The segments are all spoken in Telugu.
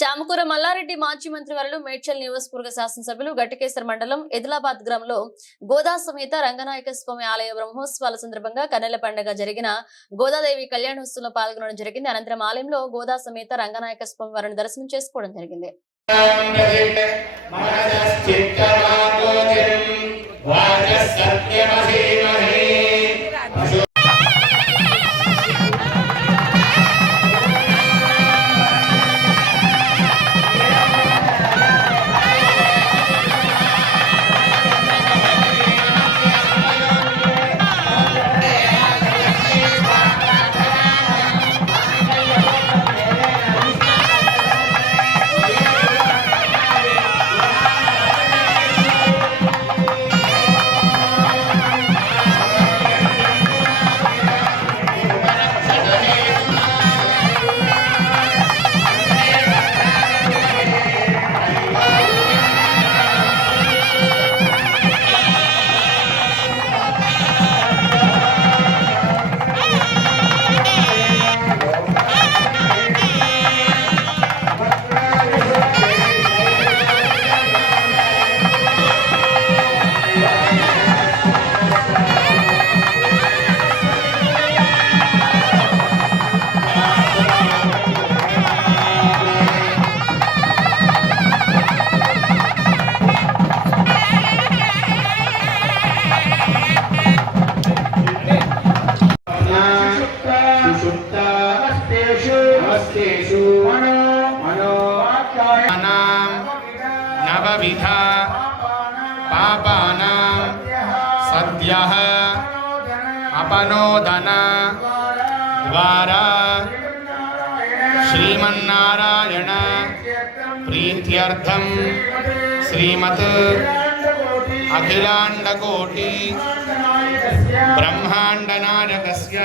చామకూర మల్లారెడ్డి మాజీ మంత్రివర్యులు మేడ్చల్ నియోజకవర్గ శాసనసభ్యులు గట్టికేసర్ మండలం ఎదిలాబాద్ గ్రామంలో గోదా సమేత రంగనాయక స్వామి ఆలయ బ్రహ్మోత్సవాల సందర్భంగా కన్నెల పండుగ జరిగిన గోదాదేవి కళ్యాణోత్సవంలో పాల్గొనడం జరిగింది. అనంతరం ఆలయంలో గోదా సమేత రంగనాయక స్వామి వారిని దర్శనం చేసుకోవడం జరిగింది. नवविधा पापानां सद्यः अपनोदन द्वारा श्रीमन्नारायण प्रीत्यर्थं श्रीमत् अखिलाण्डकोटि ब्रह्माण्डनायकस्य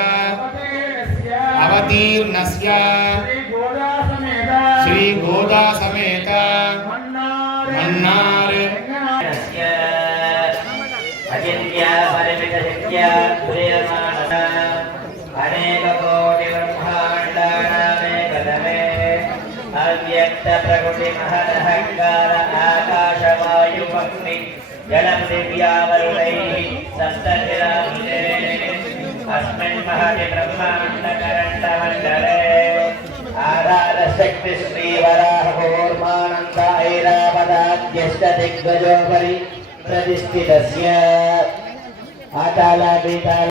अवतीर्णस्य श्री गोदा समेत मन्नार अचिन्त्या परिमितशक्त्या प्रियमाणः अनेककोटि ब्रह्माण्डानामेकदमे अव्यक्तप्रकृतिमहदहङ्कार आकाशवायुमग्नि जलं दिव्यावरुणैः सप्तशिरामुखे अस्मिन् महति ब्रह्माण्डकरण्डमण्डले आधारशक्ति श्रीवराहकूर्मानन्द ऐरावताद्यष्टदिग्गजोपरि प्रतिष्ठितस्य